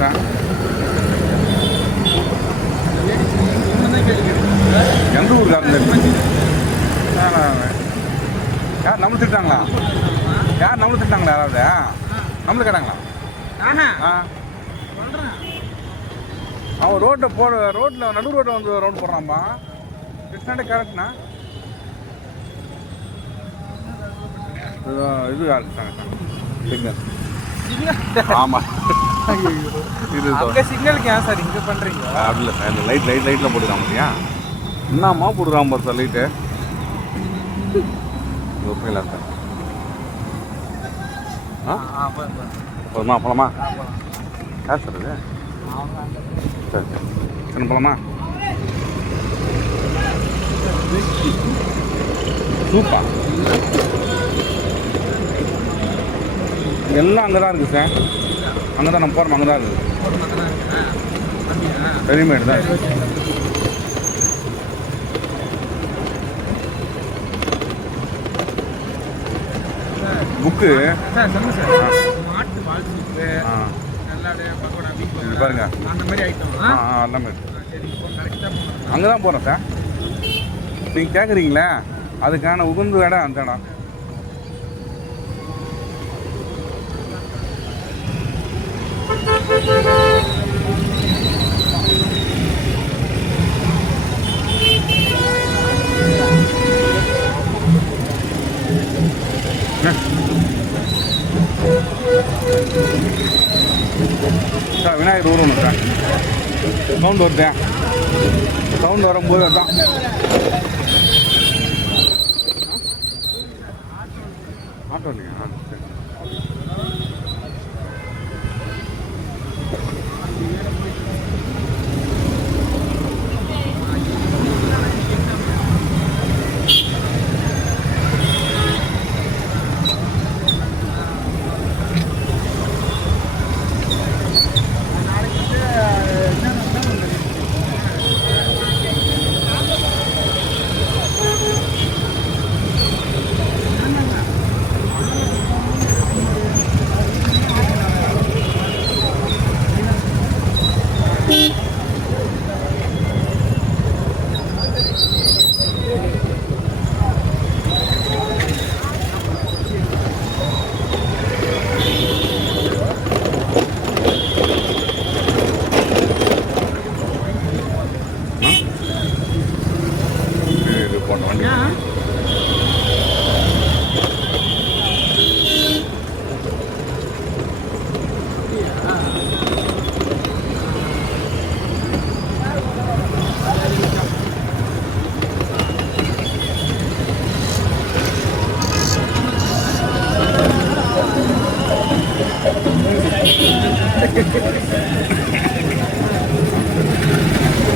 Sir? எந்த ஊருக்காரங்க? யார் நம்மளை திட்டாங்களா? யார் நம்மளை திட்டாங்களா? யாராவது நம்மளை கேட்டாங்களா? அவன் ரோட்டில் நடு ரோட்டில் வந்து ரவுண்ட் போடுறான்ப்பா. கிருஷ்ணாண்டே கரெக்ட்ண்ணா. இது சிக்னல். ஆமாம், இது சிக்னலுக்கு ஏன் சார் இங்கே பண்ணுறீங்க? அப்படி இல்லை சார், இந்த லைட்டில் போட்டுக்காம பார்த்தியா? என்னம்மா போட்டுக்காம பாரு சார் லைட்டு. ஓகேங்களா சார்? போதுமா? போகலாமா? யார் சார் இது? சரி சரி, என்ன போகலாமா? சூப்பா எல்லாம் அங்கே தான் இருக்குது சார். அங்கே தான் நம்ம போகிறோம், அங்கே தான் இருக்குது. ரெடிமேடு தான். புக்கு பாருங்க, எல்லாமே அங்கே தான் போகிறோம் சார். நீங்கள் கேட்குறீங்களே, அதுக்கான உகந்த இடம் அந்த இடம். சார் விநாயகர் ஊர் சார். சவுண்ட் வருது. சவுண்ட் வரும்போது தான் ஆட்டோ இல்லையா?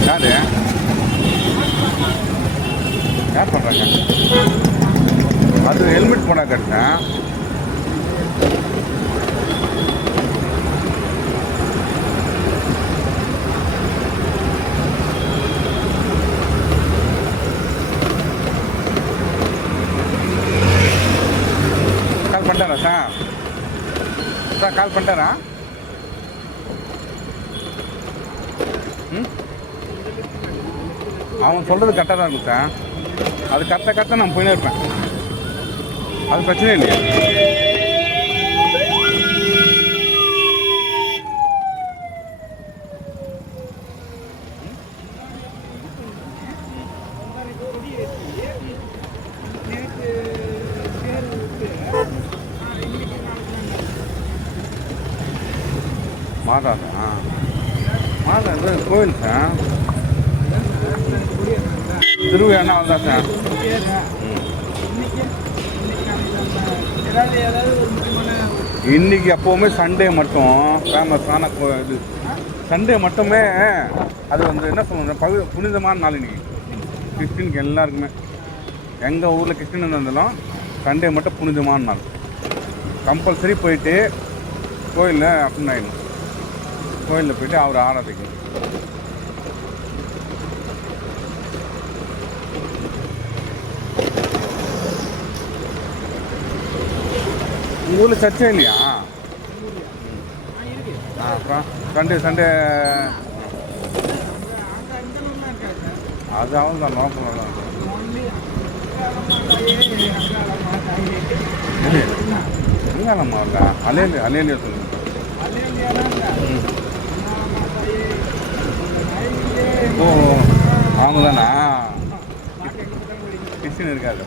யாரு யார் பண்ணுறாங்க? அது ஹெல்மெட் போனா கட்டினேன். கால் பண்ணிட்டாரா சார்? சார் கால் பண்ணிட்டாரா? அவன் சொல்கிறது கரெக்டாக தான் இருக்கும் சார். அது கரெக்டாக நான் போயினே இருப்பேன். அது பிரச்சனை இல்லையா? மாதாதான் மாதா கோவில் சார். திருவிழா தான் சார். இன்னைக்கு எப்போவுமே சண்டே மட்டும் ஃபேமஸான இது. சண்டே மட்டுமே அது வந்து என்ன சொல்லுவாங்க, புனிதமான நாள் இன்னைக்கு கிறிஸ்டினுக்கு எல்லாருக்குமே. எங்கள் ஊரில் கிறிஸ்டின் இருந்தாலும் சண்டே மட்டும் புனிதமான நாள். கம்பல்சரி போயிட்டு கோயிலில் அப்படின்னு ஆயிடணும். கோயிலில் போயிட்டு அவரை ஆராதிக்கணும். உங்கள் ஊரில் சர்ச்சே இல்லையா? அப்புறம் சண்டே அது அவங்க தான் நோக்கம் எங்கேம்மா இருக்கா அலையிலே சொல்லுங்க. ஓ ஆமாம் தானா கிச்சன் இருக்காது.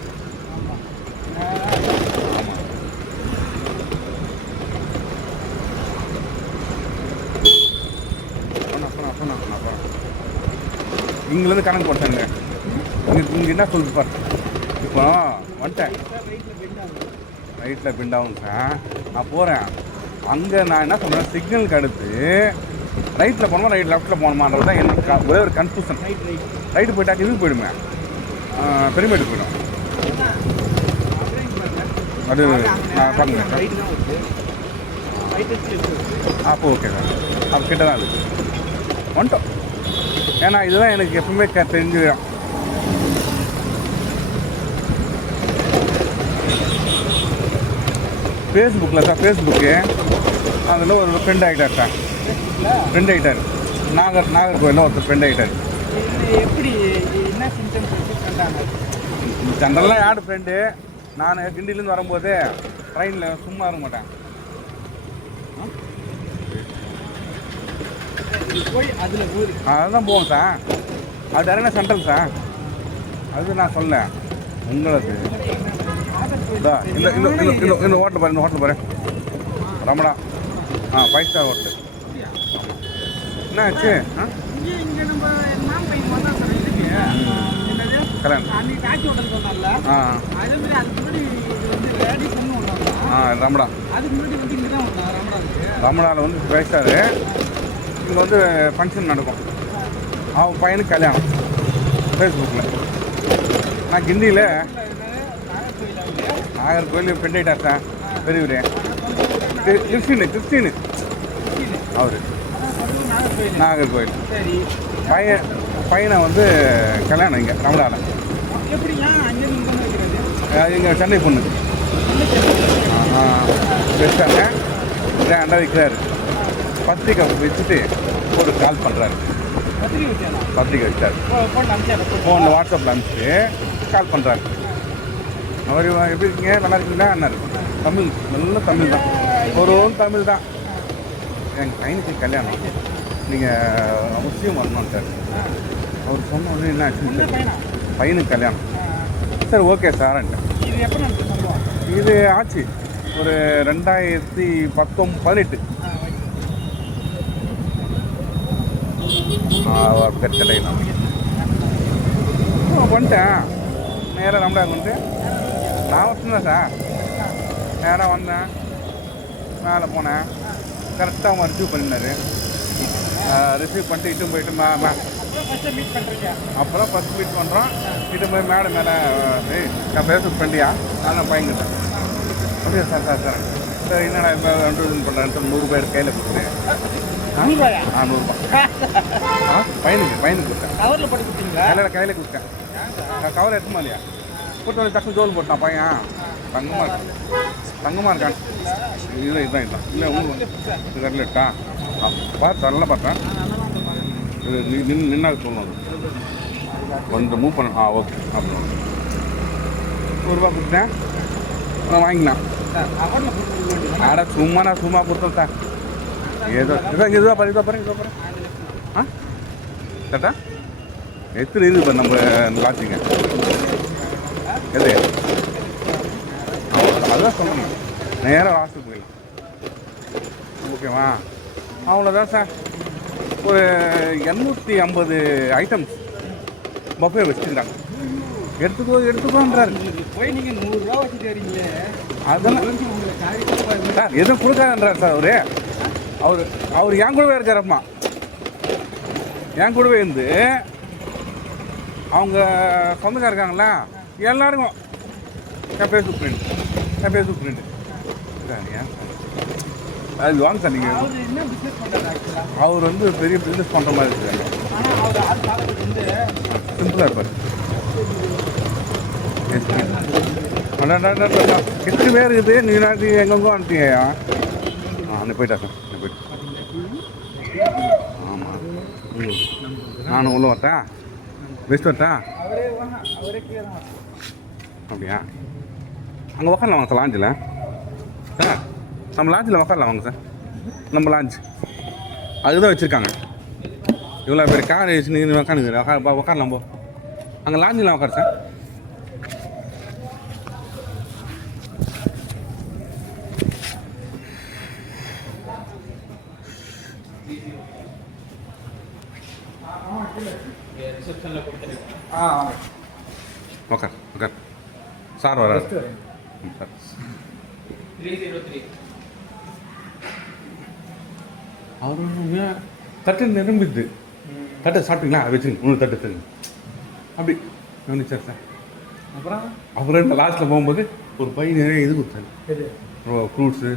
ஆமாம் அப்போ இங்கேருந்து கணக்கு போட்டாங்க. இங்கே என்ன சொல்லுது பாரு. இப்போ வந்துட்டேன் ரைட்டில் பெண்டாகும் சார். நான் போகிறேன் அங்கே. நான் என்ன சொல்கிறேன், சிக்னலுக்கு அடுத்து ரைட்டில் போகணுமா லெஃப்ட்டில் போகணுமான்றது தான் எனக்கு ஒரே ஒரு கன்ஃபியூஷன். ரைட்டு போயிட்டாக்க இதுக்கு போயிடுமே, பெருமேடு போயிடும். அது நான் பண்ணுங்க அப்போ ஓகே சார். அப்போ கிட்ட தான் அது வந்துட்டோம். ஏன்னா இதுதான் எனக்கு எப்பவுமே தெரிஞ்சுக்கிறேன். ஃபேஸ்புக்கில் சார், ஃபேஸ்புக்கு அதில் ஒரு ஃப்ரெண்ட் ஆகிட்டார் சார். ஃப்ரெண்ட் ஆகிட்டார் நாகர்கோவிலில் ஒருத்தர் ஃப்ரெண்ட் ஆகிட்டார். எப்படி என்ன சிம்டம்ஸ் ஜென்ரலாக யார் ஃப்ரெண்டு, நான் கிண்டிலேருந்து வரும்போது ட்ரெயினில் சும்மா இருக்க மாட்டேன். போய் அதில் அதுதான் போவோம் சார். அது டேரக்டாக சென்ட்ரல் சார். அது நான் சொல்ல உங்களுக்கு இந்த ஹோட்டல் பாரு, இந்த ஹோட்டல் பாரு ரமணா. 5 star hotel. என்ன ஆச்சு? ரமணா ரமணாவில் வந்து 5 ஸ்டாரு. இங்கே வந்து ஃபங்க்ஷன் நடக்கும். அவன் பையனுக்கு கல்யாணம் ஃபேஸ்புக்கில். நான் கிண்டியில் நாகர்கோவில் ஃப்ரெண்ட் ஆகிட்டார் சார். பெரியவர் கிறிஸ்டினு அவர் நாகர்கோவில். பையனை வந்து கல்யாணம் இங்கே ரமணாவில். இங்கே சென்னை பொண்ணு வச்சாங்க. கிராண்டாக வைக்கிறாரு. பத்திரிக்கை வச்சுட்டு ஒரு கால் பண்ணுறாரு. பத்திரிக்கை வச்சார். ஃபோனில் வாட்ஸ்அப்பில் அனுப்பிச்சு கால் பண்ணுறாரு. அவர் எப்படி இருக்கீங்க, நல்லா இருக்கீங்களா என்னாரு. தமிழ், நல்ல தமிழ் தான், ஒரு தமிழ் தான். எங்கள் பையனுக்கு கல்யாணம், நீங்கள் அவசியம் வரணும் சார். அவர் சொன்ன உடனே என்ன ஆச்சுன்னு சார், பையனுக்கு கல்யாணம். சார் ஓகே சார்ன்ட்டு. இது ஆச்சு ஒரு 2018 கட்டளைலாம் வந்துட்டேன். நேராக ரமணாவுக்கு வந்து நான் வச்சுருந்தேன் சார். நேராக வந்தேன், மேலே போனேன். கரெக்டாக அவங்க ரிசீவ் பண்ணினார். ரிசீவ் பண்ணிட்டு இட்டும் போயிட்டு அப்புறம் ஃபஸ்ட் மீட் பண்ணுறோம். இட்டு போய் மேலே நான் பேச ஃப்ரெண்டியா நான் பயந்துட்டேன். அப்படியா சார் சார் என்னடா இப்போ இது பண்ணுறேன்னு 100 ரூபாய் கையில் கொடுத்தேன். 100 ரூபா பையனுக்கு கொடுத்தேன். கையில் கொடுத்தேன். கவர் எடுத்துமா இல்லையா போட்டு ஒரு டக்கு ஜோல் போட்டான் பையன். தங்கமாக இருக்கான். இதுதான் இல்லை இது வரலட்டா. பார்த்து நல்லா பார்த்தேன். இது நின்னா சொல்லணும். கொஞ்சம் மூவ் பண்ண. ஓகே. அப்புறம் 100 ரூபா கொடுத்தேன். வாங்கிக்கலாம். சும்மா கொடுத்தேன் சார். ஏதோ இதுதான் பாரு. கேட்டா எத்தனை இது இப்போ நம்ம லாச்சிங்க எது அதுதான் சொல்லணும். நேராக லாஸ்ட்டுக்கு போயிடலாம். ஓகேவா? அவ்வளோதான் சார். ஒரு 850 ஐட்டம்ஸ் பஃபே வச்சுருக்காங்க. எடுத்துக்கோன்றாரு. போய் நீங்கள் 100 ரூபா வச்சுட்டு வரீங்களே, அதெல்லாம் சார் எதுவும் கொடுக்காதுன்றார் சார். அவர் என் கூடவே இருக்காரம்மா. என் கூடவே இருந்து அவங்க சொந்தக்கார இருக்காங்களா எல்லாருக்கும் ஃபேஸ்புக் ஃப்ரெண்டு அது வாங்க சார். நீங்கள் அவர் வந்து பெரிய பிஸ்னஸ் பண்ணுற மாதிரி இருக்காங்க. சிம்பிளாக இருப்பார். எத்தனை பேர் இருக்குது. நீ எங்கெங்கோ அனுப்பியா? போயிட்டா சார் போயிட்டு நானும் உள்ளே வரட்டா பெஸ்ட் வரட்டா அவரே கீழே தான் வரணும். அப்படியா அங்கே உக்காரலாம் வாங்க சார் லாஞ்சில் சார் நம்ம லாட்ஜில் உக்காரலாம் வாங்க சார் நம்ம லாட்ஜ் அதுதான் வச்சுருக்காங்க இவ்வளோ பேர் கார் வச்சு நீங்கள் உக்காந்துங்க உக்காரலாம் போ அங்கே லாட்ஜில் உக்கார் சார் உக்கார் உக்கார் சார் வர சார் அவரு தட்டு நிரம்பிது தட்டை சாப்பிட்டீங்களா வச்சுருங்க இன்னொரு தட்டு தருங்க அப்படி கவனிச்சார் சார் அப்புறம் இந்த லாஸ்ட்டில் போகும்போது ஒரு பையன் நிறைய இது கொடுத்தாரு ஃப்ரூட்ஸு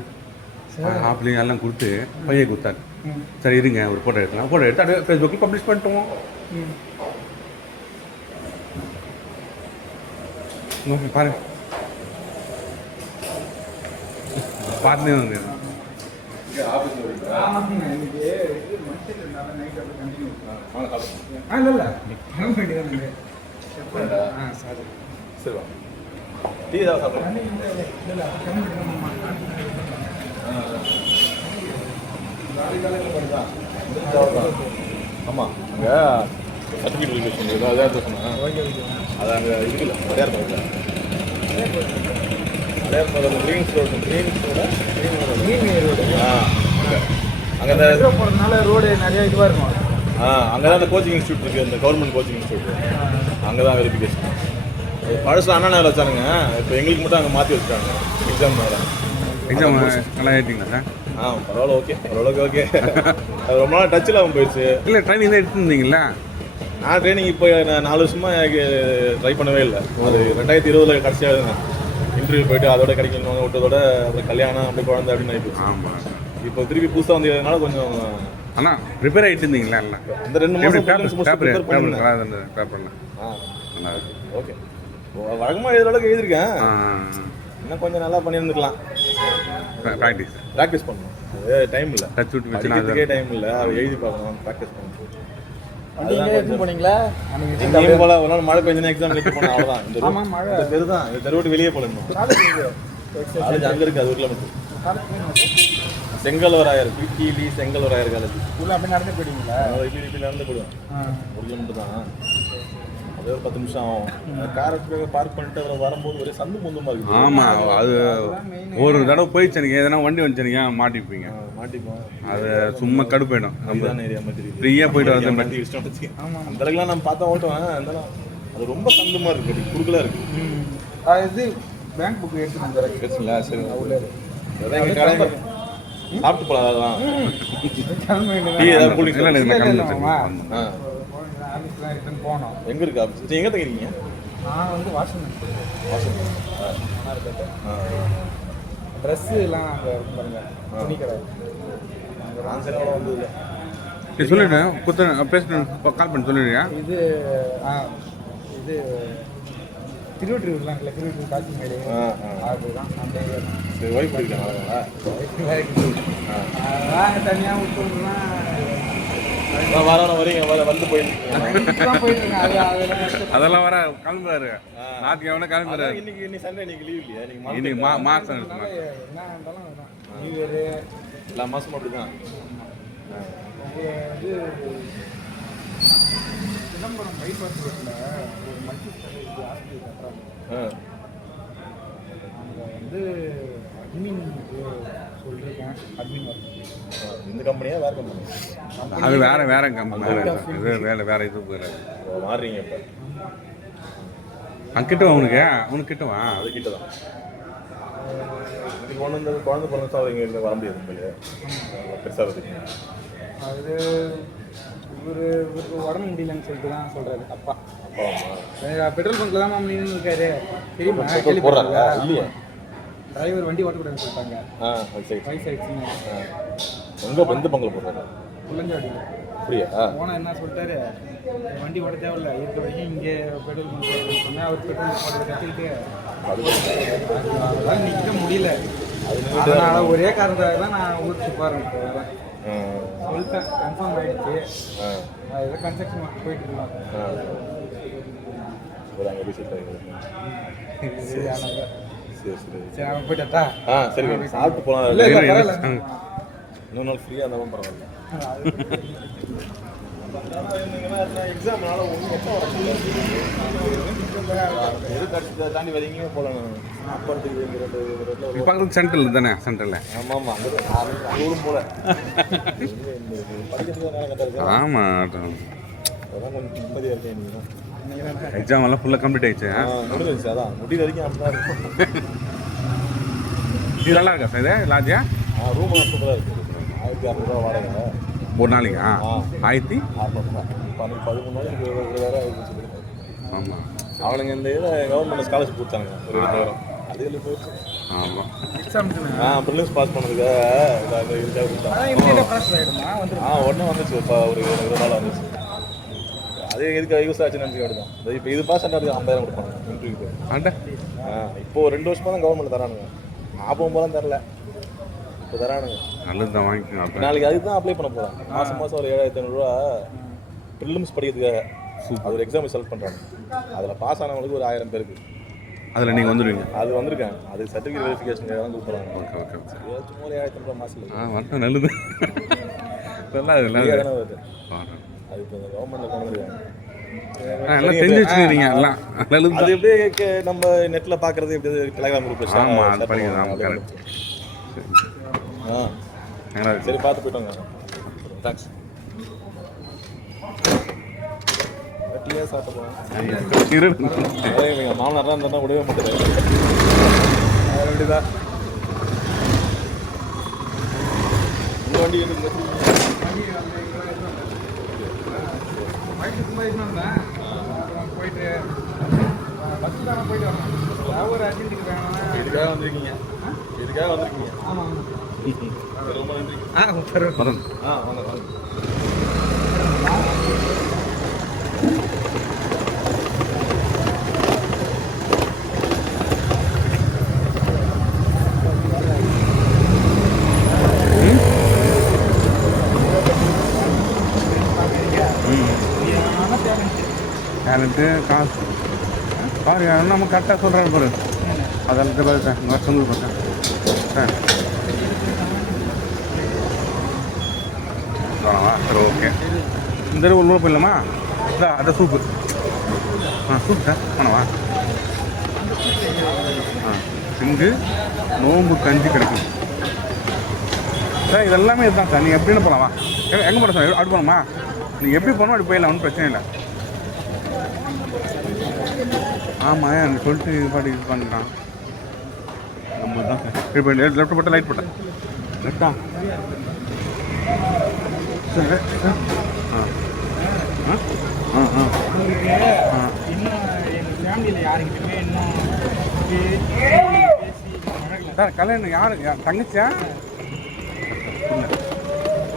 ஆப்பிள் எல்லாம் கொடுத்து பையன் கொடுத்தாரு சரி இருங்க ஒரு ஃபோட்டோ எடுக்கலாம் ஃபோட்டோ எடுத்து அப்படியே ஃபேஸ்புக்கில் பப்ளிஷ் பண்ணிட்டோம் ஓகே பாருங்க பார்த்துனே வந்து சரி டீ ஏதாவது சாப்பிடுங்க ஆமாம் அங்கே சர்டிஃபிகேட் வெரிஃபிகேஷன் ஏதாவது சொன்னேன் அது அங்கே இருக்குல்ல அடையார் பக்கத்தில் அடையார் பக்கத்தில் க்ரீன்ஸ் ரோடு அங்கே அந்த போகிறதுனால ரோடு நிறைய இதுவாக இருக்கும். அங்கே தான் அந்த கோச்சிங் இன்ஸ்டியூட் இருக்குது அந்த கவர்மெண்ட் கோச்சிங் இன்ஸ்டியூட் அங்கே தான் வெரிஃபிகேஷன் பழசில் அண்ணா நகரில் வச்சானுங்க இப்போ எங்களுக்கு மட்டும் அங்கே மாற்றி வச்சுட்டாங்க எக்ஸாம் எக்ஸாம் நல்லா ஏற்றிங்களா சார் பரவாயில்ல ஓகே ஓரளவுக்கு ஓகே அது ரொம்ப நாள் டச்சில் அவன் போயிடுச்சு இல்லை ட்ரைனிங் தான் எடுத்துருந்தீங்களா நான் ட்ரைனிங் இப்போ நான் 4 வருஷமா ட்ரை பண்ணவே இல்லை அது 2020 கடைசியாக இருந்தேன் இன்டர்வியூ போயிட்டு அதோட கிடைக்கணும் விட்டதோட அப்புறம் கல்யாணம் அப்படி குழந்தை அப்படின்னு ஆகிடுச்சு ஆமாம் இப்போ திருப்பி புதுசாக வந்ததுனால கொஞ்சம் அண்ணா ப்ரிப்பேர் ஆகிட்டு இருந்தீங்களா இல்லை அந்த 2 மாதம் பேப்பரில் நல்லா இருக்கு ஓகே வழக்கமாக எழுதுற அளவுக்கு எழுதியிருக்கேன் இன்னும் கொஞ்சம் நல்லா பண்ணியிருந்துக்கலாம் ப்ராக்டிஸ் பண்ணணும் அது டைம் இல்லை டச் விட்டு படிக்கிறதுக்கே டைம் இல்லை அதை எழுதி பார்க்கணும் ப்ராக்டிஸ் பண்ணணும் போனீங்களா? எங்கேயும் போல ஒரு நாள் மழை பெஞ்சு எக்ஸாம் எழுதி போனோம் அவ்வளோதான் இந்த தெரு தான் இந்த தெரு விட்டு வெளியே போகணும் காலேஜ் அங்கே இருக்குது அது 1 கிலோமீட்டர் செங்கல்வராயர் பிடிலி செங்கல்வராயர் காலேஜ் அப்படியே நடந்து போயிட்டீங்களா? நடந்து போடுவேன் 1 கிலோமீட்டர் தான் அது ஒரு 10 நிமிஷம் ஆகும் காரை பார்க் பண்ணிட்டு அதில் வரும்போது ஒரே சந்து முந்தமாக இருக்குது ஆமாம் அது ஒரு தடவை போயிடுச்சு எனக்கு எதனா வண்டி வந்துச்சுனிங்க மாட்டிப்பீங்க மாட்டிப்போம் அது சும்மா கடுப்பாயிடும் நம்ம ஏரியா மாதிரி ஃப்ரீயாக போயிட்டு வரது வண்டி இஷ்டம் வச்சு அந்த அளவுக்குலாம் நம்ம பார்த்தா ஓட்டுவேன் இருந்தாலும் அது ரொம்ப சந்தமாக இருக்குது குறுக்கலாக இருக்குது இது பேங்க் புக் எடுத்துட்டு பேசுங்களா சரி அதான் எங்கள் கடை சாப்பிட்டு போகலாம் அதெல்லாம் டீ ஏதாவது கூலிங் போனோம். எங்கே இருக்கு ஆஃபீஸ் எங்கே தங்கிறீங்க? நான் வந்து வாஷிங்டன் ட்ரெஸ்ஸு எல்லாம் அங்கே பாருங்க துணி கடை நான் சரி வந்து இல்லை சொல்லிவிட்டேன் பேசுகிறேன் கால் பண்ணி சொல்லிடுறியா இது இது திருவொற்றியூர்லாம் இல்லை திருவொற்றியூர் காட்சி மேலே அதுதான் அந்த சரி ஒய்ஃப் இருக்காங்களா அதான் தனியாக விட்டுனா வரோம் வரீங்க வந்து போயிட்டு அதெல்லாம் வர கிளம்புறாரு நாளைக்கு எவனா கிளம்புறாரு இன்னைக்கு சண்டே இன்னைக்கு லீவ் இல்லையா இன்னைக்கு மாதம் இருக்குமா என்ன இருந்தாலும் நியூ இயரு எல்லா மாதமும் அப்படி தான் இது சிதம்பரம் பைபாஸ் ரோட்டில் ஒரு மல்டி ஸ்பெஷாலிட்டி ஹாஸ்பிட்டல் கட்டுறாங்க அங்கே வந்து அட்மின் சொல்லியிருக்கேன் அட்மின் ஒர்க் இந்த கம்பெனியா வேறு கம்பெனி அது வேற கம்பெனி இது வேற இது போயிடாது மாறுறீங்க இப்போ அங்கிட்ட உனக்கு கிட்டவா அது கிட்ட தான் இதுக்கு ஒன்று இந்த குழந்தை பிறந்த இங்கே வர முடியாது உங்களுக்கு பெருசாக இருக்குது அது இவருக்கு உடம்பு முடியலன்னு சொல்லிட்டு தான் சொல்கிறாரு அப்பா பெட்ரோல் பங்க்ல தான் மாமி இருக்காரு தெரியுமா போடுறாங்க இல்லையா டிரைவர் வண்டி ஓட்டக்கூடாதுன்னு சொல்லிட்டாங்க சரி வயசாயிடுச்சுன்னு எங்கே எந்த பங்கில் போடுறாங்க புள்ளஞ்சாவடியில் அப்படியா போனால் என்ன சொல்லிட்டாரு வண்டி ஓட்ட தேவையில்ல இருக்க வரைக்கும் இங்கே பெட்ரோல் பங்க் சொன்னேன் அவர் பெட்ரோல் போடுறது கற்றுக்கிட்டு அதெல்லாம் நிற்க முடியல அதனால் ஒரே காரணத்துக்காக தான் நான் ஊருக்கு போகிறேன் சொல்லிட்டேன் கன்ஃபார்ம் ஆகிடுச்சு. ஆ ஏதோ கன்ஸ்ட்ரக்ஷன் ஒர்க் போயிட்டு இருக்கலாம். ஒரு அங்கே போய் செட் ஆகிடுது. சரி சரி சரி அவன் போயிட்டாட்டா. சரி சாப்பிட்டு போகலாம். இல்லை இல்லை பரவாயில்ல. இன்னொரு நாள் ஃப்ரீயாக இருந்தாலும் பரவாயில்ல. எக்ஸாம்னால ஒன்றும் எது கட்சி தாண்டி வரீங்க போகலாம். அப்பறத்துக்கு பக்கத்து சென்ட்ரல் தானே சென்ட்ரலில். ஆமாம் ஆமாம் அங்கே ஊரும் போல படிக்கிறதுக்கு நேரம் கரெக்டாக இருக்கு. ஆமாம் அதான் கொஞ்சம் நிம்மதியாக இருக்கேன். நீங்கள் எக்ஸாம் எல்லாம் ஃபுல்லாக கம்ப்ளீட் ஆயிடுச்சு. முடிஞ்சிருச்சு. அதான் முடிவு வரைக்கும் அப்படி தான் இருக்கும். இது நல்லா இருக்கா சார் இது லாட்ஜா? ரூம் சூப்பராக இருக்குது. 1600 வாடகை ஒரு நாளைக்கா? 1600 இப்போ 13 நாளைக்கு 20,000 ஆகிடுச்சு சொல்லியிருக்காங்க. ஆமாம் அவனுங்க இந்த இதில் கவர்மெண்ட் ஸ்காலர்ஷிப் கொடுத்தாங்க ஒரு 20,000. அது போயிடுச்சு. ஆமாம் ப்ரிலிம்ஸ் பாஸ் பண்ணதுக்காக இதுக்காக கொடுத்தாங்க. உடனே வந்துச்சு. இப்போ ஒரு 20 நாள் வந்துச்சு. அதே எதுக்கு யூஸ் ஆச்சுன்னு நினச்சி தான். இப்போ இது பாஸ் பண்ணுறதுக்கு 50,000 கொடுப்பாங்க இன்டர்வியூக்கு. இப்போ 2 வருஷமாக தான் கவர்மெண்ட் தரானுங்க. ஞாபகம் போலாம் தரல, இப்போ தரானுங்க. நல்லது தான் வாங்கிக்கோங்க. நாளைக்கு அதுக்கு தான் அப்ளை பண்ண போகிறேன். மாதம் ஒரு 7,500 ப்ரிலிம்ஸ் படிக்கிறதுக்காக அது ஒரு எக்ஸாம் செலக்ட் பண்ணுறாங்க. அதில் பாஸ் ஆனவங்களுக்கு ஒரு 1000 பேருக்கு அதில் நீங்கள் வந்துடுவீங்க. அது வந்திருக்காங்க. அது சர்டிஃபிகேட் வெரிஃபிகேஷனுக்காக தான் கூப்பிட்றாங்க. ஓகே ஓகே சும்மா ஒரு 7,500 மாதம் மட்டும் நல்லது. நல்லா தானே வருது. அது இப்போ இந்த கவர்மெண்ட்டில் கொண்டு வந்துருக்காங்க. எல்லாம் தெரிஞ்சு வச்சுக்கிறீங்க எல்லாம் நல்லது. அது எப்படியே நம்ம நெட்டில் பார்க்குறது எப்படி டெலிகிராம் குரூப். ஆமாம் அது படிக்கிறது. கரெக்ட். சரி பார்த்து போயிட்டோங்க. தேங்க்ஸ். வெட்டியாக சாப்பிட்டு போவேன். மாமனார்லாம் இருந்தால் விடவே மாட்டேன். அப்படிதான் இந்த வண்டி போயிட்டு பஸ்ஸில் தானே போயிட்டு வரணும். ஒரு அர்ஜென்ட்டுக்கு வேணும். இதுக்காக வந்திருக்கீங்க? இதுக்காக வந்திருக்கீங்க? ஆமாம் ரொம்ப நன்றி. வரணும். வாங்க வாங்க. டேலண்ட்டு காசு பாரு நம்ம கரெக்டாக சொல்கிறாரு பாரு. அதெல்லாம் பார்த்தேன் சொன்னது பார்த்தேன். சரி ஓகே. இந்த தடவை உள்ள போயிடலாமா? அதான் அதை சூப்பு. சூப் சார் பண்ணவா? சிங்கு நோம்பு கஞ்சி கிடைக்கும் சார். இதெல்லாமே இதுதான் சார். நீங்கள் எப்படின்னு போகலாமா? எங்கே போகிறோம் சார்? அப்படி போகணுமா? நீங்கள் எப்படி போகணும் அப்படி போயிடலாம், ஒன்றும் பிரச்சனை இல்லை. ஆமாம் எனக்கு சொல்லிட்டு இது பாட்டு இது பண்ணுறான். நம்ம தான் சார். இப்போ லெஃப்ட் போட்டால் லைட் போட்டேன் லெஃப்டா? சார் இன்னும் எங்கள் ஃபேமிலியில் யாருக்கிட்டுமே இன்னும் சார் கல்யாணம் யார் தங்கச்சியா? இல்லை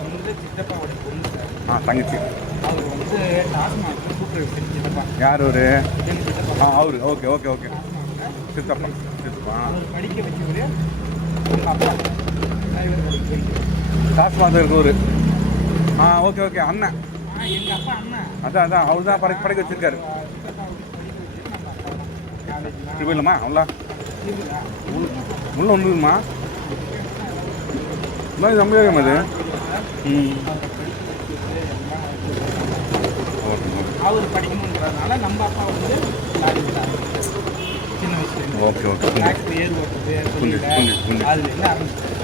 வந்து சித்தப்பாவோட பொண்ணு சார். தங்கச்சி. அவர் வந்து டாஸ்மாக் கூப்பிட்டு சித்தப்பா. யார் ஒரு? எங்கள் சித்தப்பா. அவரு. Okay okay okay. சித்தப்பா சித்தப்பா. அவர் படிக்க வச்சவர் உங்கள் அப்பா. இவர் படிக்க வைக்கிறேன். டாஸ்மாக் இருக்கவர். Okay okay. அண்ணன். எங்கள் அப்பா அண்ணன். அதான் அவர் தான் படிக்க வச்சிருக்காரு. இப்படி போயிடலாமா? அவ்வளோ உள்ள வந்துருமா? மாதிரி நம்ம ஏரியா அது. அவர் படிக்கணுன்றதுனால நம்ம அப்பா வந்து சின்ன வயசுல ஓகே ஓகே. ஏர் ஓட்டுறது அதில் என்ன ஆரம்பிச்சிருக்காங்க.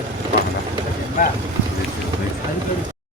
அதுக்கு ஒரு